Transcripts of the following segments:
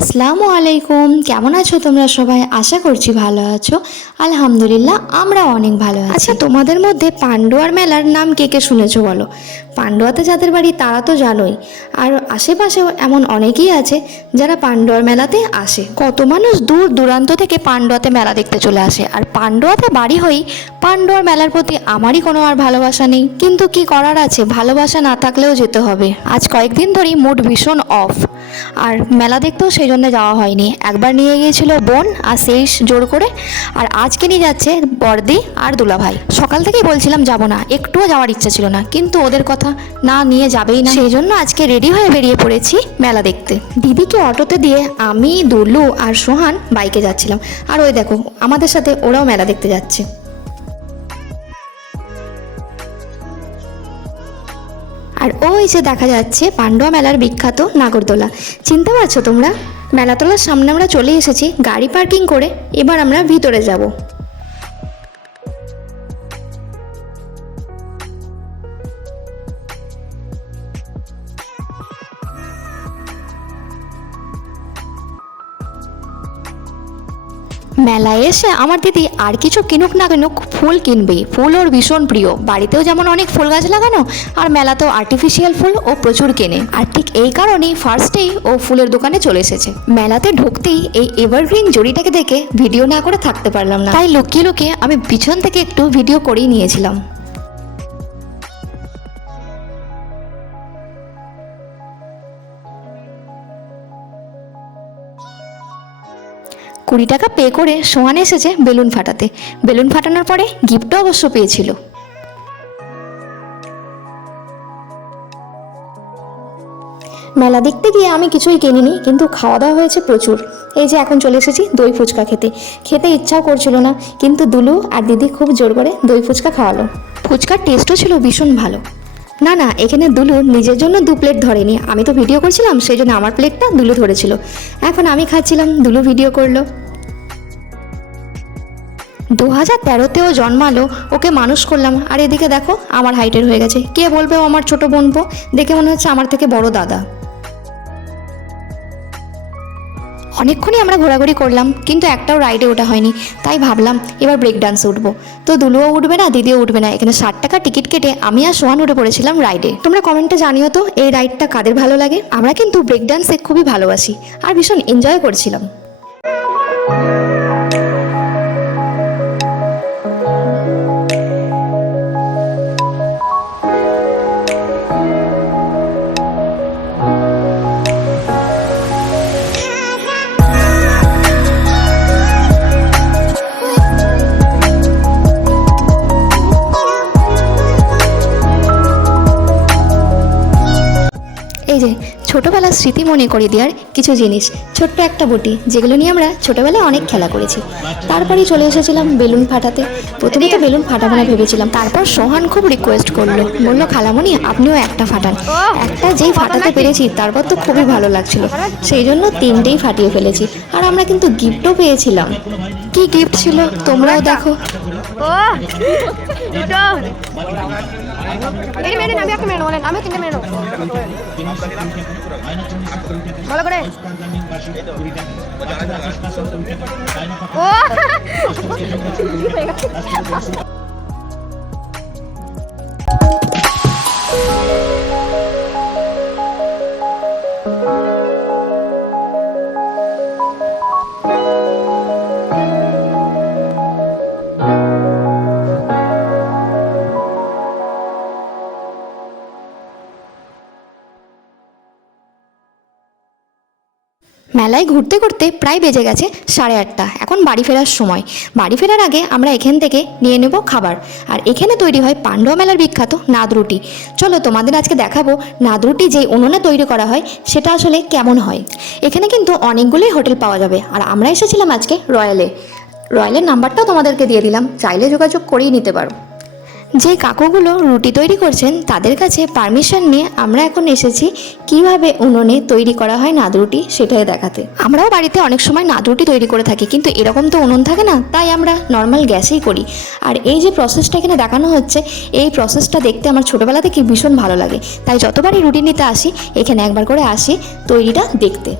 আসসালামু আলাইকুম। কেমন আছো তোমরা সবাই? আশা করছি ভালো আছো। আলহামদুলিল্লাহ আমরা অনেক ভালো আছি। আচ্ছা, তোমাদের মধ্যে পান্ডুয়ার মেলার নাম কে কে শুনেছো বলো? পান্ডুয়াতে যাদের বাড়ি তারা তো জানোই, আর আশেপাশেও এমন অনেকেই আছে যারা পান্ডুয়ার মেলাতে আসে। কত মানুষ দূর দূরান্ত থেকে পান্ডুয়াতে মেলা দেখতে চলে আসে, আর পান্ডুয়াতে বাড়ি হয়েই পান্ডুয়ার মেলার প্রতি আমারই কোনো আর ভালোবাসা নেই। কিন্তু কি করার আছে, ভালোবাসা না থাকলেও যেতে হবে। আজ কয়েকদিন ধরেই মুড ভীষণ অফ, আর মেলা দেখতেও সেই জন্য যাওয়া হয়নি। একবার নিয়ে গিয়েছিল বোন, আর সেই জোর করে, আর আজকে নিয়ে যাচ্ছে বর্দি আর দুলাভাই। সকাল থেকেই বলছিলাম যাব না, একটুও যাওয়ার ইচ্ছা ছিল না, কিন্তু ওদের কথা না নিয়ে যাবেই না, সেই জন্য আজকে রেডি হয়ে বেরিয়ে পড়েছি মেলা দেখতে। দিদিকে অটোতে দিয়ে আমি, দুলু আর সোহান বাইকে যাচ্ছিলাম, আর ওই দেখো আমাদের সাথে ওরাও মেলা দেখতে যাচ্ছে। আর ওই যে দেখা যাচ্ছে পান্ডুয়া মেলার বিখ্যাত নাগরদোলা, চিনতে পারছো তোমরা? মেলাতলার সামনে আমরা চলে এসেছি গাড়ি পার্কিং করে। এবার আমরা ভিতরে যাব। মেলায় এসে আমার দিদি আর কিছু কিনুক না কিনুক, ফুল কিনবেই। ফুল ওর ভীষণ প্রিয়, বাড়িতেও যেমন অনেক ফুল গাছ লাগানো, আর মেলাতেও আর্টিফিশিয়াল ফুল ও প্রচুর কেনে। আর ঠিক এই কারণেই ফার্স্টেই ও ফুলের দোকানে চলে এসেছে। মেলাতে ঢুকতেই এই এভারগ্রিন জড়িটাকে দেখে ভিডিও না করে থাকতে পারলাম না, তাই লুকিয়ে লুকিয়ে আমি পিছন থেকে একটু ভিডিও করেই নিয়েছিলাম। $20 পে করে সোহান এসেছে বেলুন ফাটাতে। বেলুন ফাটানোর পরে গিফটও অবশ্য পেয়েছিল। মেলা দেখতে গিয়ে আমি কিছুই কিনিনি, কিন্তু খাওয়া দাওয়া হয়েছে প্রচুর। এই যে এখন চলে এসেছি দই ফুচকা খেতে। খেতে ইচ্ছাও করছিল না, কিন্তু দুলু আর দিদি খুব জোর করে দই ফুচকা খাওয়ালো। ফুচকার টেস্টও ছিল ভীষণ ভালো। না না, এখানে দুলু নিজের জন্য 2 প্লেট ধরেনি, আমি তো ভিডিও করছিলাম সেই জন্য আমার প্লেটটা দুলু ধরেছিল। এখন আমি খাচ্ছিলাম, দুলু ভিডিও করলো। 2013-তেও জন্মালো, ওকে মানুষ করলাম, আর এদিকে দেখো আমার হাইটের হয়ে গেছে। কে বলবে ও আমার ছোট বোনপো, দেখে মনে হচ্ছে আমার থেকে বড় দাদা। অনেকক্ষণই আমরা ঘোরাঘুরি করলাম, কিন্তু একটাও রাইডে ওঠা হয়নি, তাই ভাবলাম এবার ব্রেক ডান্সে উঠবো। তো দুলুও উঠবে না, দিদিও উঠবে না। এখানে 60 টাকা টিকিট কেটে আমি আর সোহান উঠে পড়েছিলাম রাইডে। তোমরা কমেন্টে জানিও তো এই রাইডটা কাদের ভালো লাগে। আমরা কিন্তু ব্রেক ডান্সে খুবই ভালোবাসি আর ভীষণ এনজয় করছিলাম। এই যে ছোটোবেলার স্মৃতি মনে করে দেওয়ার কিছু জিনিস, ছোট্ট একটা বটি, যেগুলো নিয়ে আমরা ছোটোবেলায় অনেক খেলা করেছি। তারপরেই চলে এসেছিলাম বেলুন ফাটাতে। প্রথমে তো বেলুন ফাটাবো না ভেবেছিলাম, তারপর সোহান খুব রিকোয়েস্ট করলো, বললো খালামণি আপনিও একটা ফাটান। একটা যেই ফাটাতে পেরেছি তারপর তো খুবই ভালো লাগছিল, সেই জন্য 3টেই ফাটিয়ে ফেলেছি। আর আমরা কিন্তু গিফটও পেয়েছিলাম। কি গিফট ছিল তোমরাও দেখো। ভালো করে মেলায় ঘুরতে ঘুরতে প্রায় বেজে গেছে 8:30। এখন বাড়ি ফেরার সময়। বাড়ি ফেরার আগে আমরা এখান থেকে নিয়ে নেব খাবার। আর এখানে তৈরি হয় পান্ডুয়া মেলার বিখ্যাত নাদ রুটি। চলো তোমাদের আজকে দেখাবো নাদ রুটি যে উনুনে তৈরি করা হয় সেটা আসলে কেমন হয়। এখানে কিন্তু অনেকগুলোই হোটেল পাওয়া যাবে, আর আমরা এসেছিলাম আজকে রয়্যালের নাম্বারটাও তোমাদেরকে দিয়ে দিলাম, চাইলে যোগাযোগ করেই নিতে পারো। যে কাকুগুলো রুটি তৈরি করছেন তাদের কাছে পারমিশন নিয়ে আমরা এখন এসেছি কিভাবে উনুনে তৈরি করা হয় নাদ রুটি সেটাই দেখাতে। আমরাও বাড়িতে অনেক সময় নাদ রুটি তৈরি করে থাকি, কিন্তু এরকম তো উনুন থাকে না, তাই আমরা নর্মাল গ্যাসেই করি। আর এই যে প্রসেসটা এখানে দেখানো হচ্ছে, এই প্রসেসটা দেখতে আমার ছোটোবেলা থেকে ভীষণ ভালো লাগে, তাই যতবারই রুটি নিতে আসি এখানে একবার করে আসি তৈরিটা দেখতে।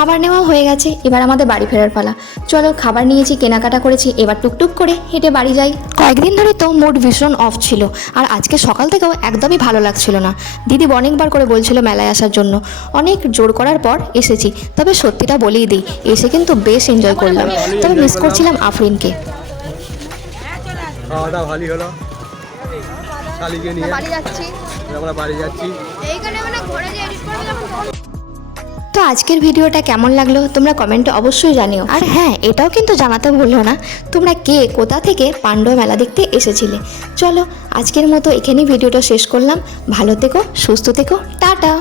খাবার নেওয়া হয়ে গেছে, এবার আমাদের বাড়ি ফেরার পালা। চলো, খাবার নিয়েছি, কেনাকাটা করেছি, এবার টুকটুক করে হেঁটে বাড়ি যাই। কয়েকদিন ধরে তো মুড ভীষণ অফ ছিল, আর আজকে সকাল থেকেও একদমই ভালো লাগছিল না। দিদি অনেকবার করে বলছিল মেলায় আসার জন্য, অনেক জোর করার পর এসেছি। তবে সত্যিটা বলেই দিই, এসে কিন্তু বেশ এনজয় করলাম। তবে মিস করছিলাম আফরিনকে। খাওয়া দাওয়া ভালোই হলো, শালিকে নিয়ে আমরা বাড়ি যাচ্ছি। তো আজকের ভিডিওটা কেমন লাগলো তোমরা কমেন্টে অবশ্যই জানিও। আর হ্যাঁ, এটাও কিন্তু জানাতে ভুলো না তোমরা কে কোথা থেকে পাণ্ডুয়া মেলা দেখতে এসেছিলে। চলো, আজকের মতো এখানেই ভিডিওটা শেষ করলাম। ভালো থেকো, সুস্থ থেকো, টাটা।